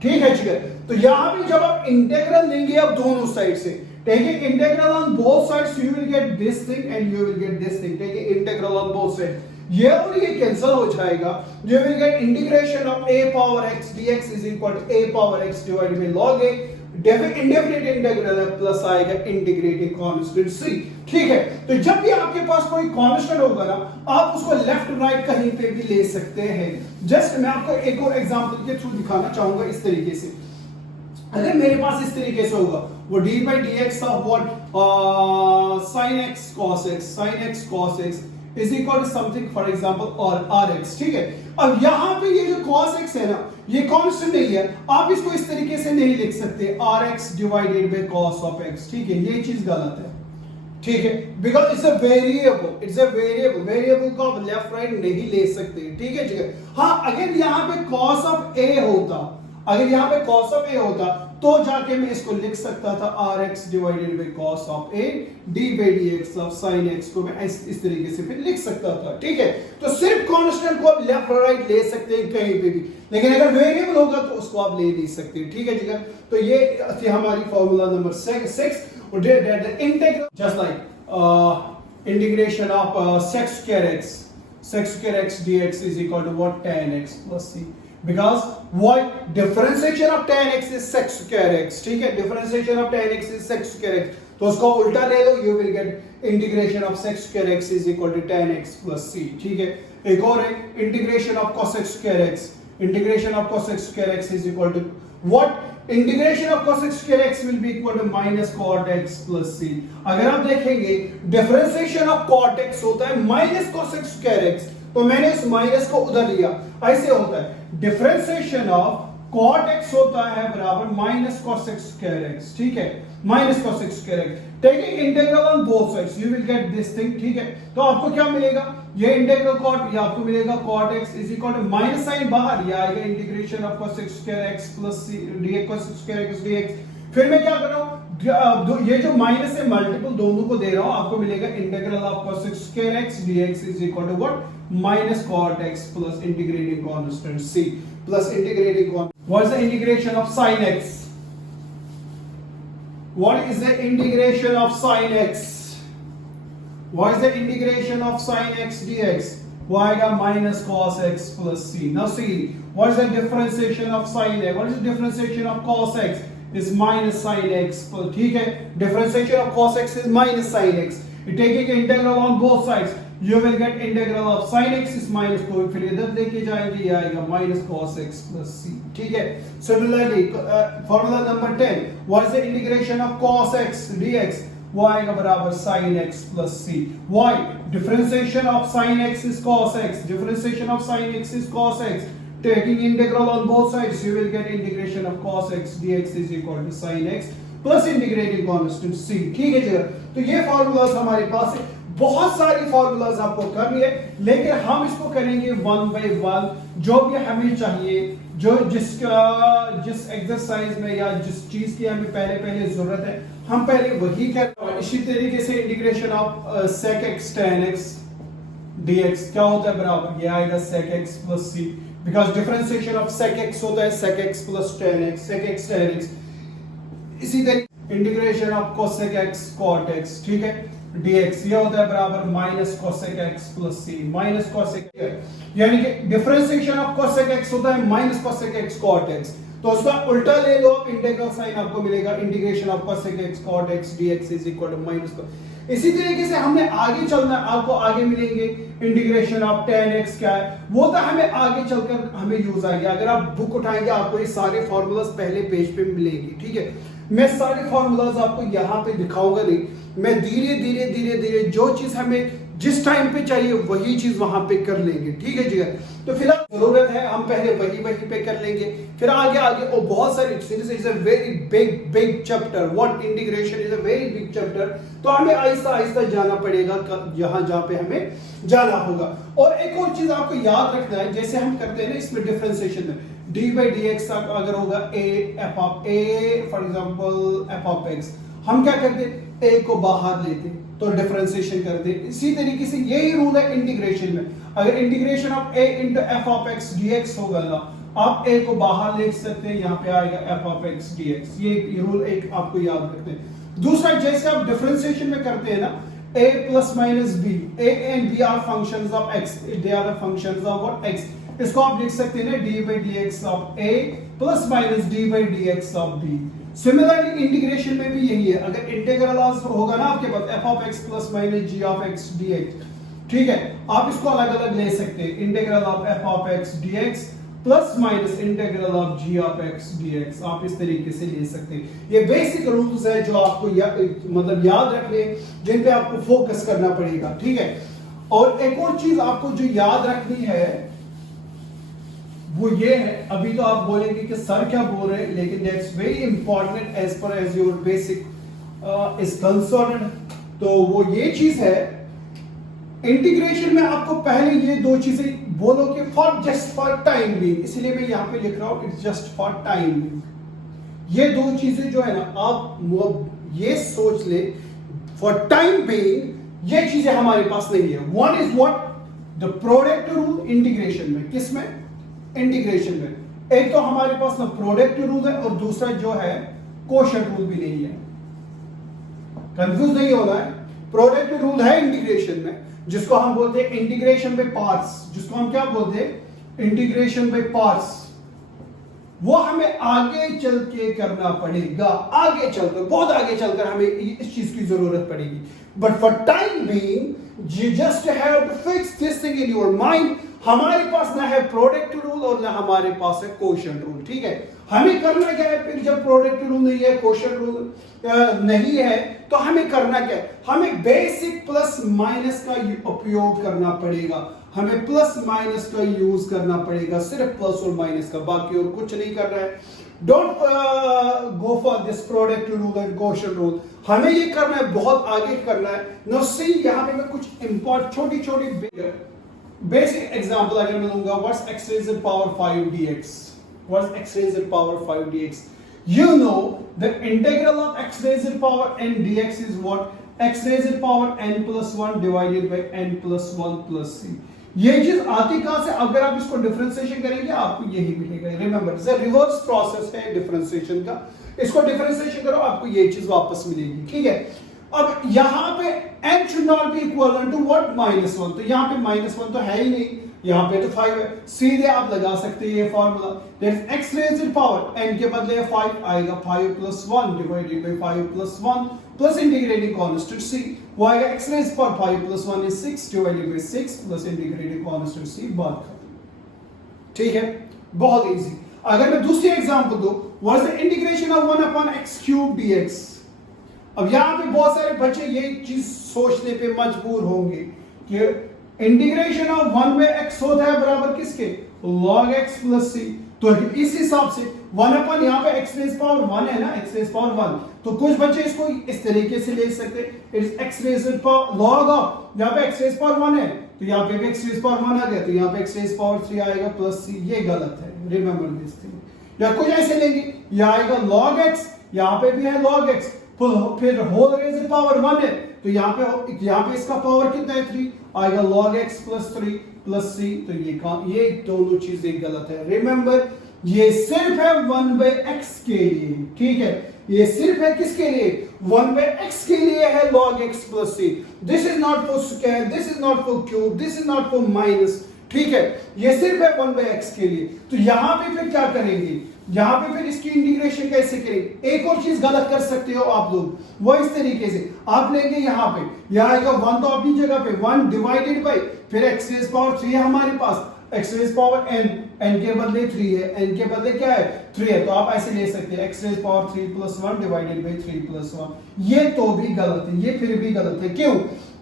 ठीक है, ठीक है। तो यहाँ पे जब आप इंटीग्रल लेंगे आप दोनों साइड से, taking integral on both sides you will get this thing and you will get this thing, taking integral on both sides, ये और ये कैंसिल हो जाएगा, you will get integration of a power x dx is equal to a power x divided by log a, indefinite integral plus आएगा integrating constant c, ठीक है। तो जब भी आपके पास कोई कांस्टेंट होगा ना, आप उसको लेफ्ट राइट कहीं पे भी ले सकते हैं। जस्ट मैं आपको एक और एग्जांपल के थ्रू दिखाना चाहूंगा इस तरीके से। अगर मेरे पास इस तरीके से होगा, वो d by dx of what sin x cos x is equal to something for example or rx, ठीक है। अब यहाँ पे ये जो cos x है ना, ये कांस्टेंट नहीं है, आप इसको इस तरीके से नहीं लिख सकते rx divided by cos of x, ठीक है, ये चीज गलत है, ठीक है, because it's a variable, variable को आप लेफ्ट राइट नहीं ले सकते, ठीक है, ठीक है। हाँ, अगर यहाँ पे cos of a होता, अगर यहाँ पे cos of a होता, तो जाके मैं इसको लिख सकता था rx divided by cos of a d by dx of sin x को मैं इस तरीके से फिर लिख सकता था, ठीक है। तो सिर्फ कांस्टेंट को आप लेफ्ट और राइट ले सकते हैं कहीं पे भी, लेकिन अगर वेरिएबल होगा तो उसको आप ले नहीं सकते, ठीक है, ठीक है। तो ये थी हमारी फार्मूला नंबर 6 और the integral just like integration of sec square x dx is equal to what, tan x plus c। Because why differentiation of tan x is sec square x, ठीक है, differentiation of tan x is sec square x, तो उसको उल्टा ले लो, you will get integration of sec square x is equal to tan x plus c, ठीक है। एक और है integration of cosec square x, integration of cosec square x is equal to what, integration of cosec square x will be equal to minus cot x plus c। अगर आप देखेंगे differentiation of cot x होता है minus cosec square x, तो मैंने इस minus को उधर लिया, ऐसे होता है। डिफरेंशिएशन ऑफ cot x होता है बराबर माइनस cosec square x, ठीक है, minus cosec square x। Taking integral on both sides you will get this thing, ठीक है। तो आपको क्या मिलेगा, ये इंटीग्रल cot, ये आपको मिलेगा cot x is equal to minus sign बाहर, ये आएगा integration of cosec square x plus c dx cosec square x dx। फिर मैं क्या कर रहा हूं, ये जो माइनस से मल्टीपल दोनों को दे रहा हूं, आपको मिलेगा integral of cosec square x dx is equal to what, minus cot x plus integrating constant c plus integrating constant. What is the integration of sin x? What is the integration of sin x? What is the integration of sin x dx? वो आएगा minus cos x plus c. Now see, what is the differentiation of sin x? What is the differentiation of cos x? Is minus sin x. ठीक है, differentiation of cos x is minus sin x. You taking integral on both sides, you will get integral of sin x is minus, तो फिर इधर लेके जाएंगे, ये आएगा minus cos x plus c, ठीक है। Similarly, formula number 10, what is the integration of cos x dx? वो आएगा बराबर sin x plus c। Why? Differentiation of sin x is cos x. Differentiation of sin x is cos x. Taking integral on both sides, you will get integration of cos x dx is equal to sin x plus integrating constant c, ठीक है जी। तो ये formulas हमारे पास है, बहुत सारी formulas आपको करनी है, लेकिन हम इसको करेंगे वन बाय वन, जो भी हमें चाहिए, जो जिस एक्सरसाइज में या जिस चीज की हमें पहले जरूरत है, हम पहले वही करें। इसी तरीके से integration of sec x tan x dx क्या होता है बराबर, ये आएगा sec x plus c, because differentiation of sec x होता है sec x plus tan x, sec x tan x। इसी तरीके integration of cosec x cot x, ठीक है, dx ये होता है बराबर minus cosec x plus c, minus cosec, यानी कि डिफरेंशिएशन ऑफ cosec x होता है minus cosec x cot x, तो उसका उल्टा ले लो, इंटीग्रल साइन आपको मिलेगा integration of cosec x cot x dx is equal to minus. इसी तरीके से हमने आगे चलना, आपको आगे मिलेंगे इंटीग्रेशन ऑफ tan x क्या है, वो तो हमें आगे चलकर हमें यूज आएंगे। अगर आप बुक उठाएंगे आपको ये सारे फॉर्मूलाज पहले पेज पे मिलेंगे, ठीक है। मैं सारे फॉर्मूलाज आपको यहाँ पे दिखाऊंगा नहीं, मैं धीरे जो चीज हमें जिस टाइम पे चाहिए वही चीज वहां पे कर लेंगे, ठीक है जी। तो फिलहाल जरूरत है हम पहले वही पे कर लेंगे, फिर आगे और बहुत सारी चीजें। Is a very big chapter, what integration is a very big chapter, तो हमें आहिस्ता जाना पड़ेगा जहां पे हमें जाना होगा। और एक और चीज आपको याद रखना है, जैसे हम करते हैं ना इसमें डिफरेंशिएशन में, डी बाई डी एक्स अगर होगा A F of A, for example F of x, हम क्या करते, ए को बाहर लेते तो डिफरेंशिएशन करते। इसी तरीके से यही रूल है इंटीग्रेशन में, अगर integration of a into f of x dx होगा ना, आप ए को बाहर ले सकते हैं, यहाँ पे आएगा एफ ऑफ एक्स डीएक्स, ये रूल एक आपको याद रखते हैं। दूसरा, जैसे आप डिफरेंशिएशन में करते हैं ना, a plus minus b, a and b are functions of x, they are the functions of what, x, इसको आप लिख सकते हैं ना d by dx of a plus minus d by dx of b। Similarly integration में भी यही है, अगर इंटीग्रल होगा ना आपके पास f of x plus minus g of x dx, ठीक है, आप इसको अलग अलग ले सकते हैं, integral of f of x dx plus minus integral of g of x dx, आप इस तरीके से ले सकते हैं। ये बेसिक रूल्स है जो आपको मतलब याद रखने, जिन पे आपको फोकस करना पड़ेगा, ठीक है। और एक और चीज आपको जो याद रखनी है वो ये है, अभी तो आप बोलेंगे कि सर क्या बोल रहे हैं, लेकिन that's very important as per as your basic is concerned. तो वो ये चीज है, इंटीग्रेशन में आपको पहले ये दो चीजें बोलो कि जस्ट फॉर टाइम बीइंग, इसलिए मैं यहां पे लिख रहा हूं it's just for time being. ये दो चीजें जो है ना, आप ये सोच ले फॉर टाइम बीइंग ये चीजें हमारे पास नहीं है। One is what, the product rule integration में, किसमें, इंटीग्रेशन में। एक तो हमारे पास ना प्रोडक्ट रूल है और दूसरा जो है कोशेंट रूल भी नहीं है, कंफ्यूज नहीं होना है। प्रोडक्ट रूल है इंटीग्रेशन में, जिसको हम बोलते हैं इंटीग्रेशन बाय पार्ट्स, जिसको हम क्या बोलते हैं, इंटीग्रेशन बाय पार्ट्स। वो हमें आगे चल के करना पड़ेगा, आगे चलकर, बहुत आगे चलकर हमें इस चीज की जरूरत पड़ेगी। But for time being you just have to fix this thing in your mind. हमारे पास ना है प्रोडक्ट रूल और ना हमारे पास है कोशेंट रूल, ठीक है। हमें करना क्या है फिर, जब प्रोडक्ट रूल नहीं है, कोशेंट रूल नहीं है, तो हमें करना क्या है, हमें बेसिक प्लस माइनस का उपयोग करना पड़ेगा, हमें प्लस माइनस का यूज करना पड़ेगा, सिर्फ प्लस और माइनस का, बाकी और कुछ नहीं करना है। Don't go for this product rule and quotient rule, हमें ये करना है, बहुत आगे करना है। नो सी, यहाँ पे मैं कुछ इंपॉर्टेंट छोटी छोटी बेसिक एग्जांपल अगर मैं दूंगा, what's x raised to the power 5 dx, what's x raised to the power 5 dx, you know the integral of x raised to the power n dx is what, x raised to the power n plus 1 divided by n plus 1 plus c। ये चीज आती कहां से, अगर आप इसको differentiation करेंगे आपको यही मिलेगा। Remember it's a reverse process है डिफरेंशिएशन का, इसको डिफरेंशिएशन करो आपको ये चीज वापस मिलेगी, ठीक है। अब यहां पे n should not be equivalent to what, -1, तो यहां पे -1 तो है ही नहीं, यहां पे तो 5 है, सीधे आप लगा सकते हैं ये formula, that is x raised to the power n के बदले 5 आएगा, 5 plus 1 divided by 5 plus 1 plus integrating constant c, वो आएगा x raised to the power 5 plus 1 is 6 divided by 6 plus integrating constant c, बात खत्म, ठीक है, बहुत इजी। अगर मैं दूसरी एग्जांपल दूं, what is the integration of 1 upon x cube dx। अब यहां पे बहुत सारे बच्चे ये चीज सोचने पे मजबूर होंगे कि इंटीग्रेशन ऑफ 1 में x होता है बराबर किसके, log x plus c, तो इस हिसाब से 1 अपन यहाँ पे x raised power 1 है ना, x raised power 1, तो कुछ बच्चे इसको इस तरीके से ले सकते हैं, it's x raised power log of, यहाँ पे x raised power 1 है तो यहाँ पे भी x raised power 1 आ गया, तो यहाँ पे x raised power 3 आएगा प्लस c, ये गलत है, रिमेंबर दिस थिंग। या कुछ ऐसे लेंगे, यहाँ आएगा log x, यहाँ पे भी है log x, फिर होल रेज़ पावर 1 है, तो यहाँ पे इसका पावर कितना है 3, आएगा log x plus 3 plus c, तो ये दोनों चीजें गलत है। रिमेंबर ये सिर्फ है 1/x के लिए, ठीक है, ये सिर्फ है किसके लिए, 1/x के लिए है log x plus c, this is not for square, this is not for cube, this is not for minus, ठीक है, ये सिर्फ है 1/x के लिए। तो यहां पे फिर क्या करेंगे, यहां पे फिर इसकी इंटीग्रेशन कैसे करेंगे, एक और चीज गलत कर सकते हो आप लोग, वो इस तरीके से आप लेंगे, यहां पे यहां आएगा 1 तो अपनी जगह पे 1 डिवाइडेड बाय, फिर x रेज़ पावर 3 है हमारे पास, x रेज़ पावर n के बदले 3 है, n के बदले क्या है 3 है, तो आप ऐसे ले सकते हैं x raise power 3 plus 1 divided bye 3 plus 1, ये तो भी गलत है, ये फिर भी गलत है, क्यों,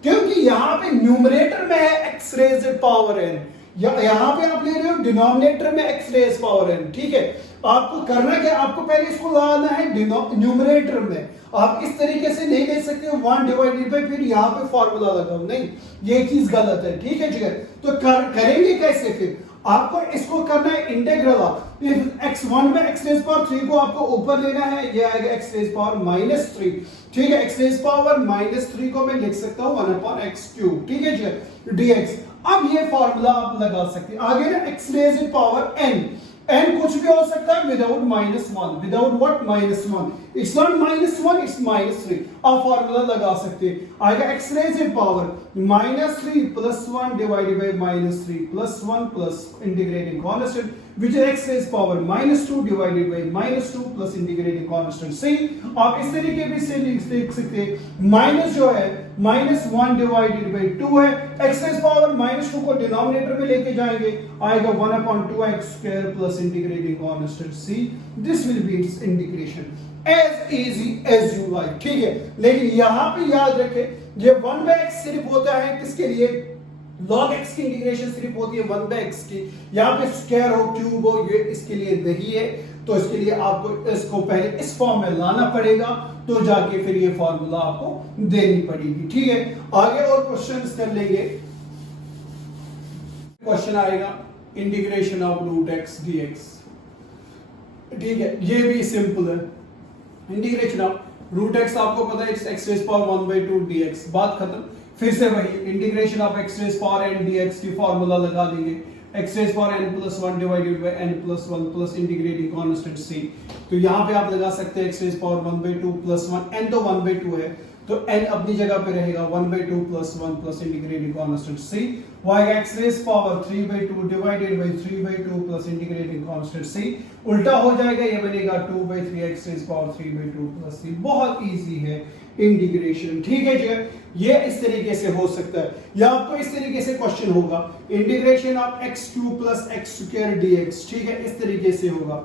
क्योंकि यहां पे न्यूमरेटर में है x रेज़ पावर n, यहां पे आप ले रहे हो डिनोमिनेटर में x रेज़ पावर n, ठीक है। आपको करना क्या, आपको पहले इसको लाना है न्यूमरेटर में, आप इस तरीके से नहीं ले सकते 1 डिवाइडेड बाय फिर यहाँ पे फॉर्मूला लगाओ, नहीं, ये चीज गलत है, ठीक है जी। तो करेंगे कैसे, फिर आपको इसको करना है इंटीग्रल ऑफ x1 में x रेज़ पावर 3 को आपको ऊपर लेना है, ये आएगा x रेज़ पावर -3, ठीक है, x रेज़ पावर -3 को मैं लिख सकता हूँ 1/x क्यूब, ठीक है जी, dx। अब ये फॉर्मूला आप लगा सकते हैं, आगे ना x raise power n, n कुछ भी हो सकता है without -1, without what -1, it's not -1 it's -3, आप फार्मूला लगा सकते हैं, आएगा x raise power -3 plus 1 divided bye -3 plus 1 plus integrating constant which is x raised power -2 divided by -2 plus integrating constant c। आप इस तरीके भी से लिख सकते हैं, माइनस जो है -1 डिवाइडेड बाय 2 है, x raised power -2 को डिनोमिनेटर में लेके जाएंगे, आएगा 1/2x square plus integrating constant c, this will be its integration as easy as you like, ठीक है। लेकिन यहां पे याद रखें ये 1/x सिर्फ होता है किसके लिए, log x की इंटीग्रेशन सिर्फ होती है 1/x की, यहाँ पे स्क्वायर हो क्यूब हो ये इसके लिए नहीं है, तो इसके लिए आपको इसको पहले इस फॉर्म में लाना पड़ेगा, तो जाके फिर ये फॉर्मूला आपको देनी पड़ेगी, ठीक है। आगे और क्वेश्चंस कर लेंगे, क्वेश्चन आएगा इंटीग्रेशन ऑफ √x dx, ठीक है, ये भी सिंपल है, इंटीग्रेशन ऑफ √x आपको पता है it's x raise power 1/2 dx, बात खत्म। फिर से वही integration of x raise power n dx की फार्मूला लगा देंगे, x raise power n plus 1 divided by n plus 1 plus integrating constant c, तो यहाँ पे आप लगा सकते हैं x raise power 1/2 plus 1, n तो 1/2 है, तो n अपनी जगह पे रहेगा 1/2 plus 1 plus integrating constant c, y का x raise power 3/2 divided by 3/2 plus integrating constant c, उल्टा हो जाएगा, ये बनेगा 2/3 x raise power 3/2 plus c। बहुत इजी है इंटीग्रेशन, ठीक है जी। ये इस तरीके से हो सकता है, या आपको इस तरीके से क्वेश्चन होगा integration of x³ plus x² dx, ठीक है, इस तरीके से होगा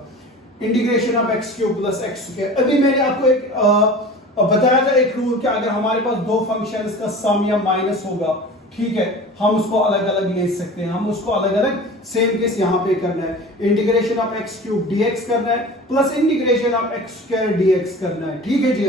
integration of x³ plus x²। अभी मैंने आपको एक बताया था एक रूल कि अगर हमारे पास दो फंक्शंस का सम या माइनस होगा, ठीक है, हम उसको अलग अलग ले सकते हैं, हम उसको अलग अलग सेम केस यहां पे करना है, इंटीग्रेशन ऑफ x³ dx करना है plus integration of x² dx करना है, ठीक है जी।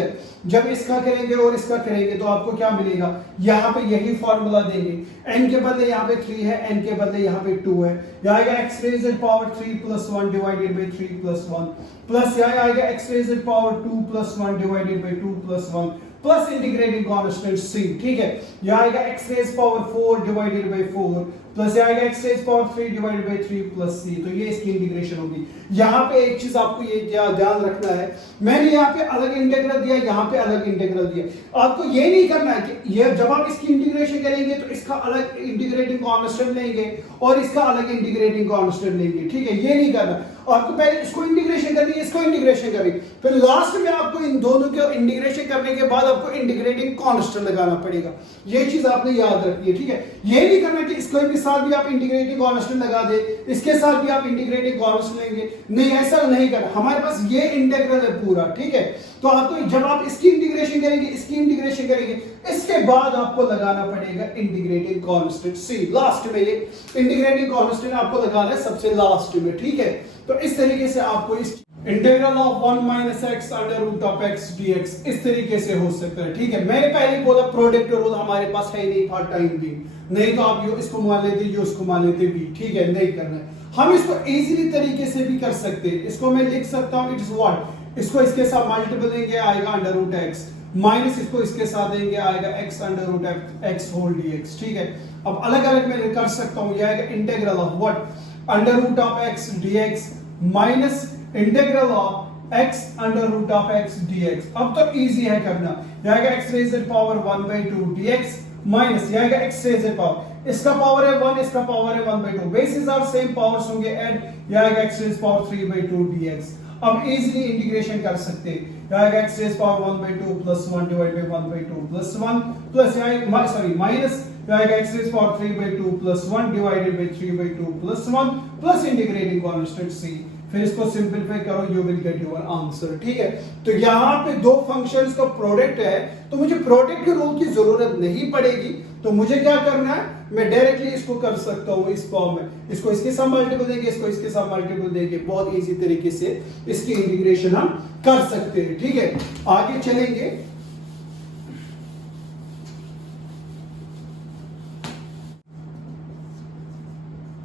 जब इसका करेंगे और इसका करेंगे तो आपको क्या मिलेगा, यहां पे यही फार्मूला देंगे, n के बदले यहां पे 3 है, n के बदले यहां पे 2 है, यह आएगा x raise power 3 plus 1 divided bye 3 plus 1 plus यह आएगा x raise power 2 plus 1 divided bye 2 plus 1 plus integrating constant c, ठीक है, यह आएगा x raise power 4 divided by 4 plus यह आएगा x raise power 3 divided by 3 plus c। तो ये इसकी इंटीग्रेशन होगी। यहां पे एक चीज आपको ये ध्यान रखना है, मैंने यहां पे अलग इंटीग्रल दिया, यहां पे अलग इंटीग्रल दिया। आपको ये नहीं करना है कि ये जब आप इसकी इंटीग्रेशन करेंगे तो इसका अलग इंटीग्रेटिंग कांस्टेंट लेंगे और इसका अलग इंटीग्रेटिंग कांस्टेंट लेंगे, ठीक है, ये नहीं करना। आपको पहले इसको इंटीग्रेशन करनी है, इसको इंटीग्रेशन करनी, फिर लास्ट में आपको इन दोनों के इंटीग्रेशन करने के बाद आपको इंटीग्रेटिंग कांस्टेंट लगाना पड़ेगा। ये चीज आपने याद रखनी है, ठीक है। ये नहीं करना कि इसको के साथ भी आप इंटीग्रेटिंग कांस्टेंट लगा दे, इसके साथ भी आप इंटीग्रेटिंग कांस्टेंट लेंगे, नहीं, ऐसा नहीं करना। हमारे पास ये इंटीग्रल है पूरा, ठीक है, तो आपको जब आप इसकी इंटीग्रेशन करेंगे, इसकी इंटीग्रेशन करेंगे, इसके बाद आपको लगाना पड़ेगा इंटीग्रेटिंग कांस्टेंट c। लास्ट में ये इंटीग्रेटिंग कांस्टेंट आपको लगाना है सबसे लास्ट में, ठीक है। तो इस तरीके से आपको इस integral of 1 minus x under root of x dx इस तरीके से हो सकता है, ठीक है। मैंने पहले ही बोला प्रोडक्ट रूल हमारे पास है नहीं फॉर टाइम भी, नहीं तो आप इसको मान लेते, ये उसको मान लेते भी, ठीक है, नहीं करना है। हम इसको इजीली तरीके से भी कर सकते हैं, इसको मैं लिख सकता हूं, इट इज व्हाट, इसको इसके साथ मल्टीपल देंगे आएगा अंडर रूट एक्स, माइनस इसको इसके साथ देंगे आएगा x under root x whole dx, ठीक है। अब अलग अलग मैं कर सकता हूं, ये आएगा integral of what, under root of x dx minus integral of x under root of x dx। अब तो इजी है करना, ये आएगा x raise power 1/2 dx minus ये आएगा x रेज़ पावर, इसका पावर है 1, इसका पावर है 1/2, बेसिस आर सेम, पावर्स होंगे ऐड, ये आएगा x रेज़ पावर 3/2 dx। अब इजीली इंटीग्रेशन कर सकते हैं, ये आएगा x raise power 1/2 plus 1 divide by 1/2 plus 1 plus ये आएगा सॉरी माइनस ये आएगा x raise power 3/2 plus 1 divided by 3/2 plus 1 plus integrating constant c। फिर इसको सिंपलीफाई करो, you will get your answer, ठीक है। तो यहाँ पे दो फंक्शंस का प्रोडक्ट है, तो मुझे प्रोडक्ट के रूल की जरूरत नहीं पड़ेगी, तो मुझे क्या करना है, मैं डायरेक्टली इसको कर सकता हूँ इस फॉर्म में, इसको इसके साथ मल्टीपल देंगे, इसको इसके साथ मल्टीपल देंगे, बहुत इजी तरीके से इसकी इंटीग्रेशन हम कर सकते हैं, ठीक है। आगे चलेंगे,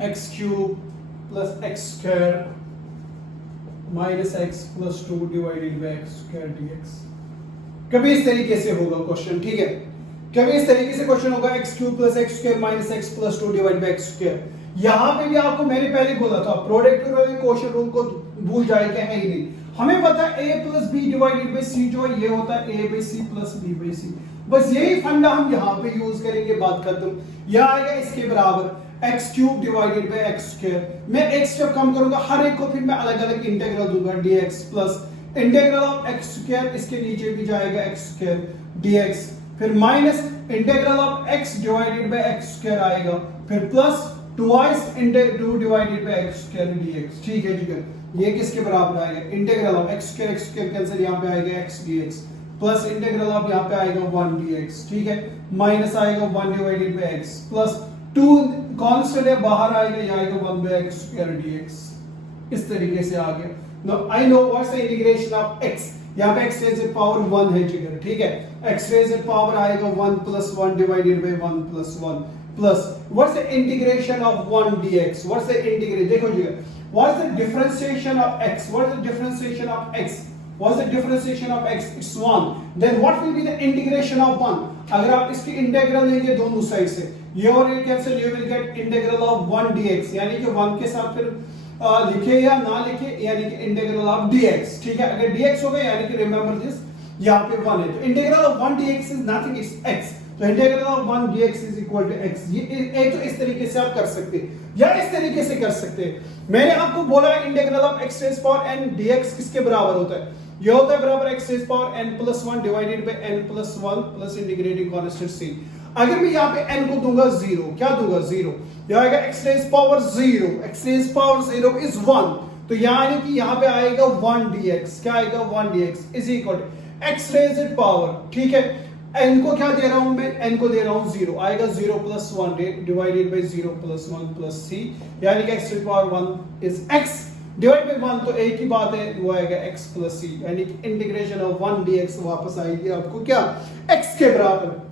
x³ plus x² minus x plus 2 divided by x² dx। कभी इस तरीके से होगा क्वेश्चन, ठीक है, कभी इस तरीके से क्वेश्चन होगा x³ plus x² minus x plus 2 divided by x²। यहां पे भी आपको मैंने पहले बोला था प्रोडक्ट रूल क्वोशिएंट रूल को भूल जाएगा, है ही नहीं। हमें पता है a plus b divided by c जो है ये होता है a by c plus b by c, बस यही फंडा हम यहां पे यूज करेंगे, बात खत्म। यह आएगा इसके बराबर x³ डिवाइडेड बाय x², मैं x जब कम करूंगा हर एक को फिर मैं अलग अलग इंटीग्रल दूंगा dx plus integral of x², इसके नीचे भी जाएगा x² dx, फिर minus integral of x divided by x² आएगा, फिर plus twice integral 2 divided by x² dx, ठीक है, ठीक है। ये किसके बराबर आएगा, इंटीग्रल ऑफ x² कैंसिल, यहां पे आएगा x dx plus integral of यहां पे आएगा 1 dx, ठीक है, माइनस आएगा 1 divided bye x plus 2 constant है बाहर आएगा, ये आएगा 1 बाय x² dx। इस तरीके से आ गया। Now I know what's the integration of x, यहां पे x रेज़ पावर 1 है जिगर, ठीक है, x रेज़ पावर आएगा 1 plus 1 divided bye 1 plus 1 plus what's the integration of 1 dx, what's the integration, देखो जिगर, what's the differentiation of x, what's the differentiation of x, what's the differentiation of x, it's 1, then what will be the integration of 1, अगर आप इसकी integral लेंगे दोनों side से, ये और ये cancel, you will get integral of 1 dx, यानी कि 1 के साथ फिर लिखे या ना लिखे, यानी कि इंटीग्रल ऑफ dx, ठीक है। अगर dx हो गया यानी कि रिमेंबर दिस यहाँ पे 1 है, तो integral of 1 dx is nothing is x, तो integral of 1 dx is equal to x। ये तो इस तरीके से आप कर सकते हैं या इस तरीके से कर सकते हैं। मैंने आपको बोला है integral of x raise power n dx किसके बराबर होता है, ये होता है बराबर x raise power n plus 1 divided by n plus 1 plus integrating constant c। अगर मैं यहाँ पे n को दूंगा 0, क्या दूंगा 0, यह आएगा x raise power 0, x raise power 0 is 1, तो यानी कि यहाँ पे आएगा 1 dx, क्या आएगा 1 dx is equal to x raise power, ठीक है, n को क्या दे रहा हूं मैं, n को दे रहा हूं 0, आएगा 0 plus 1 divided bye 0 plus 1 plus c, यानी कि x power 1 is x divide by 1, तो एक ही बात है, वो आएगा x प्लस c, यानी कि इंटीग्रेशन ऑफ 1 dx वापस आएगी आपको क्या, x के बराबर।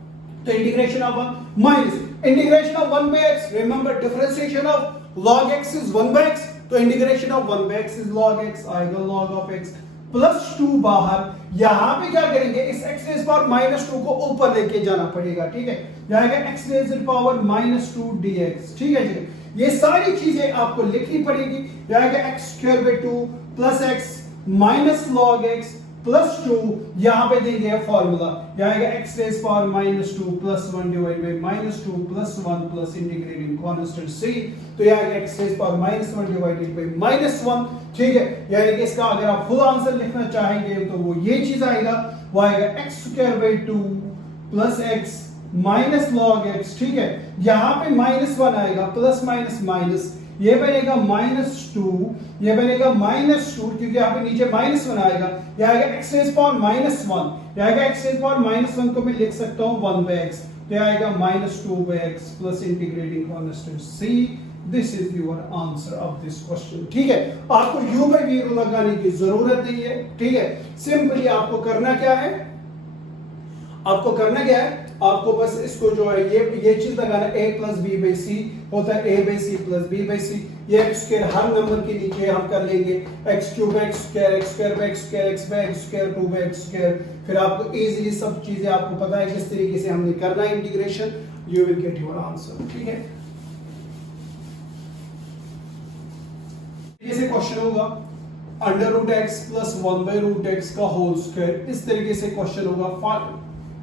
तो integration of 1 minus integration of 1 by x, remember differentiation of log x is 1 by x, तो integration of 1 by x is log x, आएगा log ऑफ x प्लस 2 बाहर, यहां पे क्या करेंगे, इस x रेज़ पावर माइनस 2 को ऊपर लेके जाना पड़ेगा, ठीक है, जाएगा x raise power minus 2 dx, ठीक है जी। ये सारी चीजें आपको लिखनी पड़ेगी, जाएगा x square by 2 plus x minus log x plus 2, यहां पे देंगे फॉर्मूला, जाएगा x raise power minus 2 plus 1 divide by minus 2 plus 1 plus integrating constant c, तो यह आएगा x raise power minus 1 divided bye minus 1, ठीक है, यानी कि इसका अगर आप फुल आंसर लिखना चाहेंगे तो वो ये चीज आएगा, वो आएगा x square by 2 plus x minus log x, ठीक है, यहां पे माइनस 1 आएगा, प्लस माइनस माइनस, ये बनेगा माइनस 2, ये बनेगा माइनस 2, क्योंकि यहाँ पे नीचे माइनस 1 आएगा, ये आएगा x रेज़ पावर माइनस 1, ये आएगा x रेज़ पावर माइनस 1 को मैं लिख सकता हूँ 1 बाय x, तो आएगा minus 2 by x plus integrating constant c। This is your answer of this question, ठीक है, आपको u बाय v लगाने की जरूरत नहीं है, ठीक है, सिंपली आपको करना क्या है, आपको करना क्या है, आपको बस इसको जो है ये चीज लगाना, a plus B by C होता है a by C plus B by C, ये x स्क्वायर हर नंबर के नीचे हम कर लेंगे, x cube x square by x square x by x square 2 by x square, फिर आपको इजीली सब चीजें आपको पता है किस तरीके से हमने करना है integration, you will get your answer, ठीक है। जैसे क्वेश्चन होगा under root x plus 1 by root x का होल स्क्वायर, इस तरीके से क्वेश्चन होगा,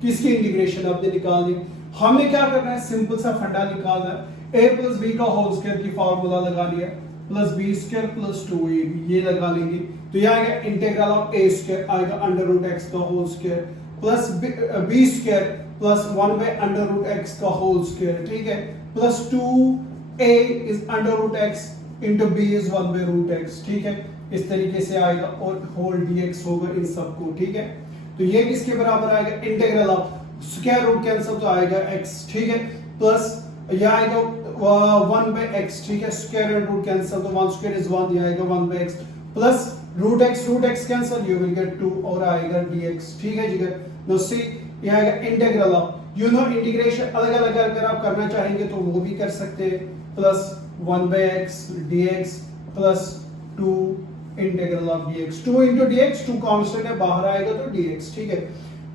किसकी इंटीग्रेशन आपने निकालनी, हमने क्या करना है, सिंपल सा फंडा निकालना है, a प्लस बी का होल स्क्वायर की फार्मूला लगा लिया, plus B square plus 2ab ये लगा लेंगे, तो ये आएगा इंटीग्रल ऑफ a स्क्वायर आएगा अंडर रूट x का whole square plus b square plus 1 by under root x का होल स्क्वायर, ठीक है, plus 2a is under root x into b is 1 by root x, ठीक है, इस तरीके से आएगा और होल dx होगा इन सबको, ठीक है, तो ये किसके बराबर आएगा, integral of square root cancel तो आएगा x, ठीक है, प्लस ये आएगा 1 बाय x, ठीक है, स्क्वायर एंड रूट कैंसिल तो 1 स्क्वायर इज 1, ये आएगा 1 by x plus root x cancel, you will get 2 और आएगा dx, ठीक है जी। नो सी ये आएगा integral of, you know integration अलग अलग अगर आप करना चाहेंगे तो वो भी कर सकते हैं, plus 1 by x dx plus 2 integral of dx, 2 into dx, 2 constant है बाहर आएगा तो dx, ठीक है,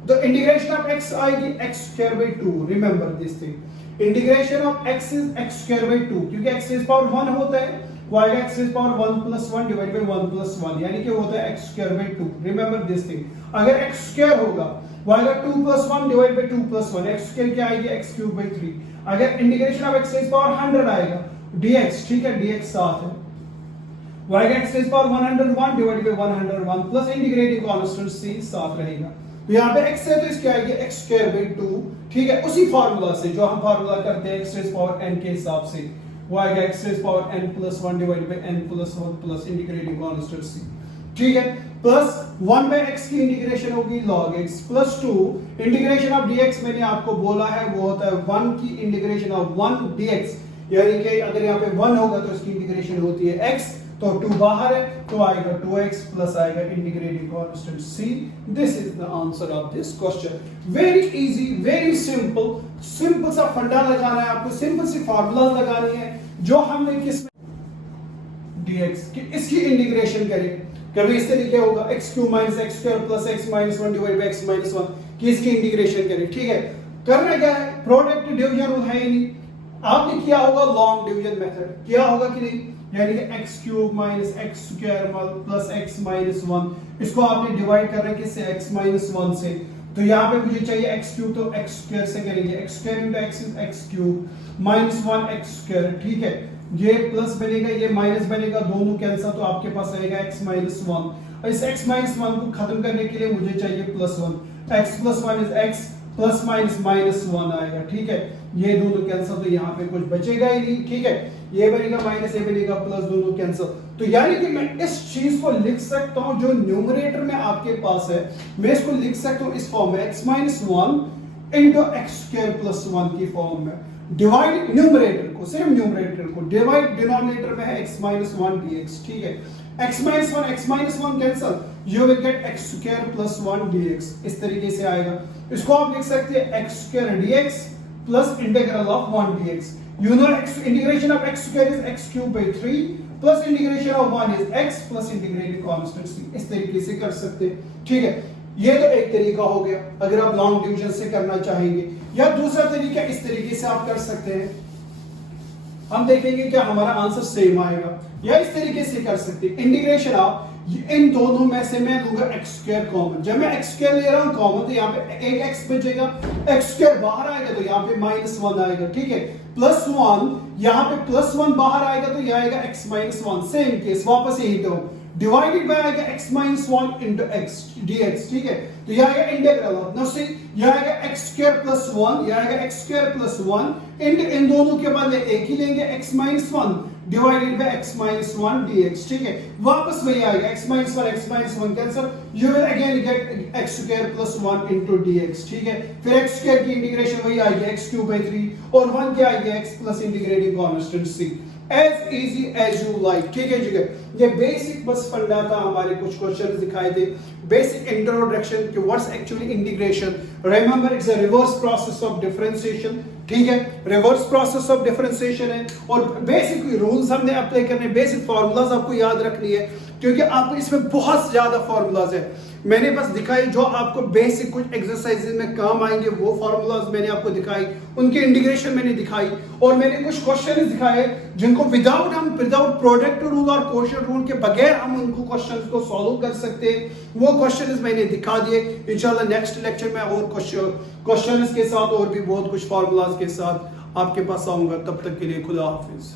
तो इंटीग्रेशन ऑफ x आएगी x square by 2, remember this thing, integration of x is x square by 2, क्योंकि x रेज़ पावर 1 होता है, वो आएगा x raise power 1 plus 1 divide by 1 plus 1, यानी कि होता है x square by 2, remember this thing, अगर x स्क्वायर होगा वो आएगा 2 plus 1 divide by 2 plus 1, x square क्या आएगी x क्यूब बाय 3, अगर integration of x raise power 100 आएगा dx, ठीक है, dx साथ है, y x raise power 101 divided by 101 plus integrating constant c साथ रहेगा, तो यहाँ पे x है तो इसकी आएगी x स्क्वायर बाय 2, ठीक है, उसी फार्मूला से जो हम फार्मूला करते हैं x रेज़ पावर n के हिसाब से, वो आएगा x raise power n plus 1 divided by n plus 1 plus integrating constant c, ठीक है, प्लस 1 बाय x की इंटीग्रेशन होगी log x plus 2 integration of dx, मैंने आपको बोला है वो होता है 1 की इंटीग्रेशन ऑफ 1 dx, यानी कि अगर यहाँ पे 1 होगा तो इसकी इंटीग्रेशन होती है x, तो 2 बाहर है तो आएगा 2x प्लस आएगा integrating constant c। This is the answer of this question, very easy, very simple, simple सा फंडा लगाना है आपको, सिंपल सी फार्मूला लगानी है, जो हमने किस dx कि इसकी इंटीग्रेशन करें, कभी इस तरीके होगा x cube minus x square plus x minus 1 divide by x minus 1 कि इसकी इंटीग्रेशन करें, ठीक है, करना क्या है, प्रोडक्ट डिवीजन रूल है ही नहीं, आपने किया होगा लॉन्ग डिवीजन मेथड, किया होगा कि नहीं, यानी कि x cube minus x square plus x minus 1, इसको आपने डिवाइड कर रहे हैं किससे, एक्स माइनस 1 से। तो यहाँ पे मुझे चाहिए एक्स क्यूब, तो एक्स स्क्वायर से करेंगे, x square into x is x cube minus 1 x square, ठीक है। ये प्लस बनेगा, ये माइनस बनेगा, दोनों कैंसिल, तो आपके पास आएगा एक्स माइनस 1। इस एक्स माइनस 1 को खत्म करने के लिए मुझे चाहिए plus 1, x plus 1 is x plus minus minus 1 आएगा, ठीक है। ये दोनों कैंसिल, तो यहाँ पे कुछ बचेगा ही नहीं, ठीक है। ये बनेगा माइनस, ये बनेगा प्लस, दोनों कैंसिल। तो यानी कि मैं इस चीज को लिख सकता हूं जो न्यूमरेटर में आपके पास है, मैं इसको लिख सकता हूं इस फॉर्म में, x minus 1 into x square plus 1 की फॉर्म में। डिवाइड न्यूमरेटर को, सिर्फ न्यूमरेटर को, डिवाइड डिनोमिनेटर में है एक्स माइनस 1 dx, ठीक है। X minus 1 cancel, you will get x square plus 1 dx, इस तरीके से आएगा। इसको आप लिख सकते हैं x square dx plus integral of 1 dx। You know integration of x square is x cube by 3 plus integration of 1 is x plus integrating constant c। इस तरीके से कर सकते हैं, ठीक है। ये तो एक तरीका हो गया अगर आप लॉन्ग डिवीजन से करना चाहेंगे, या दूसरा तरीका इस तरीके से आप कर सकते हैं, हम देखेंगे क्या हमारा आंसर सेम आएगा, या इस तरीके से कर सकते हैं, इंटीग्रेशन ऑफ इन दोनों में से मैं लूंगा एक्स स्क्वायर कॉमन। जब मैं एक्स स्क्वायर ले रहा हूं कॉमन, तो यहाँ पे एक एक्स बचेगा, एक्स स्क्वायर बाहर आएगा तो यहाँ पे माइनस 1 आएगा, ठीक है। प्लस 1, यहाँ पे प्लस 1 बाहर आएगा तो यह आएगा एक्स माइनस 1, सेम केस, वापस यही तो डिवाइडेड बाय आएगा x minus 1 into x dx, ठीक है। तो यह आएगा इंटीग्रल ऑफ, नाउ सी यह आएगा x स्क्वायर प्लस 1, यह आएगा x स्क्वायर प्लस 1 इन दोनों के बदले एक ही लेंगे, x minus 1 divided bye x minus 1 dx, ठीक है। वापस वही आएगा x minus 1 cancel, you will again get x square plus 1 into dx, ठीक है। फिर x स्क्वायर की इंटीग्रेशन वही आएगी x क्यूब बाय 3 और 1 क्या आएगी x plus integrating constant c, as easy as you like, ठीक है, ठीक है। ये बेसिक बस फंडा था, हमारे कुछ क्वेश्चन दिखाए थे, बेसिक इंट्रोडक्शन कि what's actually integration. Remember it's a reverse process of differentiation, ठीक है, रिवर्स प्रोसेस ऑफ डिफरेंशिएशन है। और बेसिक रूल्स हमने अप्लाई करने, बेसिक फार्मूलाज आपको याद रखनी है, क्योंकि आपको इसमें बहुत ज्यादा फार्मूलाज है। मैंने बस दिखाई जो आपको बेसिक कुछ एक्सरसाइजेज में काम आएंगे, वो फार्मूलाज मैंने आपको दिखाई, उनकी इंटीग्रेशन मैंने दिखाई, और मैंने कुछ क्वेश्चन दिखाए जिनको विदाउट प्रोडक्ट रूल और कोशेंट रूल के बगैर हम उनको क्वेश्चंस को सॉल्व कर सकते हैं, वो क्वेश्चंस मैंने दिखा दिए। इंशाल्लाह नेक्स्ट लेक्चर में और क्वेश्चंस के साथ और भी बहुत कुछ फार्मूलाज के साथ आपके पास आऊंगा। तब तक के लिए खुदा हाफिज।